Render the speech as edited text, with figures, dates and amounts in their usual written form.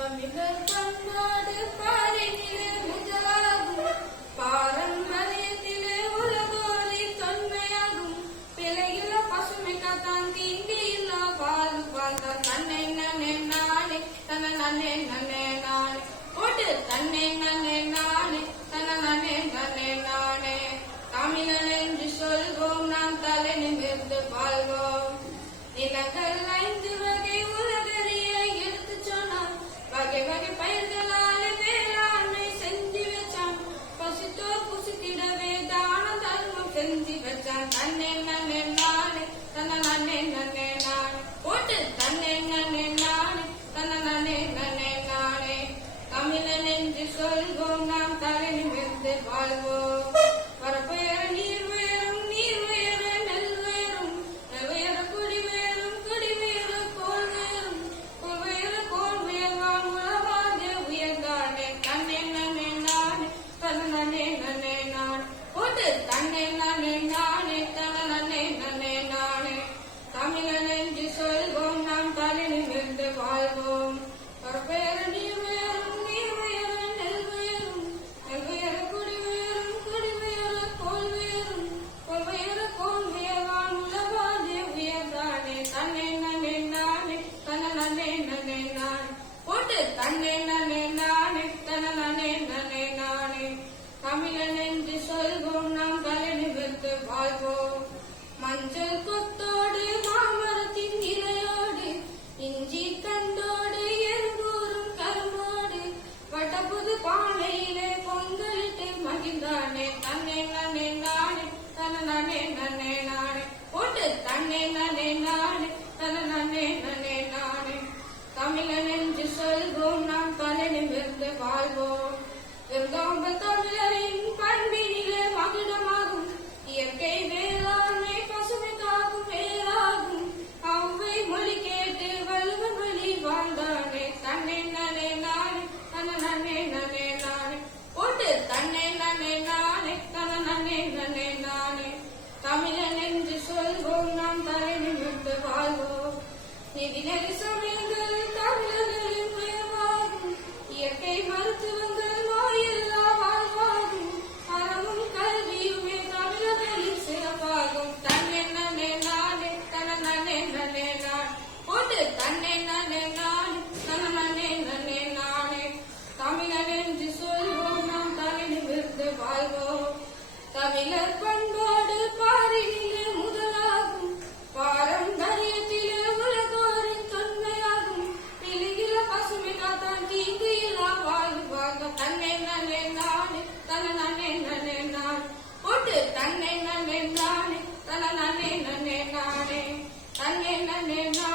தமிழர் பண்பாடு பாரினிலே முதலாகும் பாரம்பரியத்திலே உலகோரி தொன்மையாகும் பிழையில பசுமை காத்தான் தீங்கு இல்ல பால் வாழ்ந்தான் தன்னை நன்னே நானே தன்னை நன்னே நன்னே நானே போட்டு தன்னை நன்னே நானே தன்னை நன்னே நன்னே நானே தமிழன் என்று சொல்வோம் நாம் தலை நிமிர்ந்து வாழ்வோம் நிலங்கள் 5 வகை உலகறிய எடுத்து சொன்னான் வகை வகை பயிர்களால வேளாண்மை செஞ்சு வச்சான் பசித்தோர் புசித்திடவே தான தர்மம் செஞ்சு வச்சான் தன்னை நன்னே நானே தன்னை நன்னே நன்னே நானே போட்டு தன்னை நன்னே நானே தன்னை நன்னே நன்னே நானே தமிழன் என்று சொல்வோம் நாம் தலை நிமிர்ந்து வாழ்வோம் வரப்பெயர நீர் உயரும் நீர் உயர நெல் உயரும் நெல் உயர குடி உயரும் குடி உயர கோல் உயரும் கோல் உயர கோல் உயர்வான் உலவாக உயர்ந்தானே தன்னை நன்னே நானே தன்னை நன்னே நன்னே நானே போட்டு தன்னை நன்னே நானே தன்னை நன்னே நன்னே நானே தமிழன் என்று சொல்வோம் நாம் தலை நிமிர்ந்து வாழ்வோம் வரப்பெயர நீர் உயரும் நீர் உயர நெல் உயரும் நெல் உயர குடி உயரும் குடி உயர கோல் உயரும் கோல் உயர கோல் உயர்வான் உலவாக உயர்ந்தானே தன்னை நன்னே நானே தன்னை நன்னே நன்னே நானே போட்டு தன்னை நன்னே நானே தன்னை நன்னே நன்னே நானே தமிழன் என்று சொல்வோம் நாம் தலை நிமிர்ந்து வாழ்வோம் மஞ்சள் கொத்தோடு மாமரத்தின் இலையோடு இஞ்சி கண்டோடு எருகூரும் கரும்போடு வட்டப்புது பானையிலே பொங்கலிட்டு மகிழ்ந்தானே தன்னை நன்னே நானே தன்னை நன்னே நன்னே நானே போட்டு தன்னை நன்னே நானே தன்னை நன்னே நன்னே நானே தமிழன் என்று சொல்வோம் நாம் தலை நிமிர்ந்து வாழ்வோம் வெறுங்காம்பல் தமிழரின் பண்பினிலே மகுடமாகும் இயற்கை வேளாண்மை பசுமை காக்கும் வேளாகும் அவ்வை மொழி கேட்டு வல்வன் வழி வாழ்ந்தானே தன்னை நன்னே நானே தன்னை நன்னே நன்னே நானே போட்டு தன்னை நன்னே நானே தன்னை நன்னே நன்னே நானே தமிழன் என்று சொல்வோம் நாம் தலை நிமிர்ந்து வாழ்வோம் நிதி நெறி சமயங்கள் தமிழர்களின் உயர்வாகும் இயற்கை மருத்துவங்கள் நோயில்லா வாழ்வாகும் அறமும் கல்வியுமே தமிழர்களின் சிறப்பாகும் தன்னை நன்னே நானே தன்னை நன்னே நன்னே நானே போட்டு தன்னை நன்னே நானே தன்னை நன்னே நன்னே நானே தமிழன் என்று சொல்வோம் நாம் தலை நிமிர்ந்து வாழ்வோம் தமிழர் பண்பாடு பாரினிலே முதலாகும் பாரம்பரியத்திலே உலகோரின் தொன்மையாகும் பிழையில பசுமை காத்தான் தீங்கு இல்லா வாழ்வாக தன்னை நன்னே நானே தன்னை நன்னே நன்னே நானே போட்டு தன்னை நன்னே நானே தன்னை நன்னே நன்னே நானே தன்னை நன்னே நானே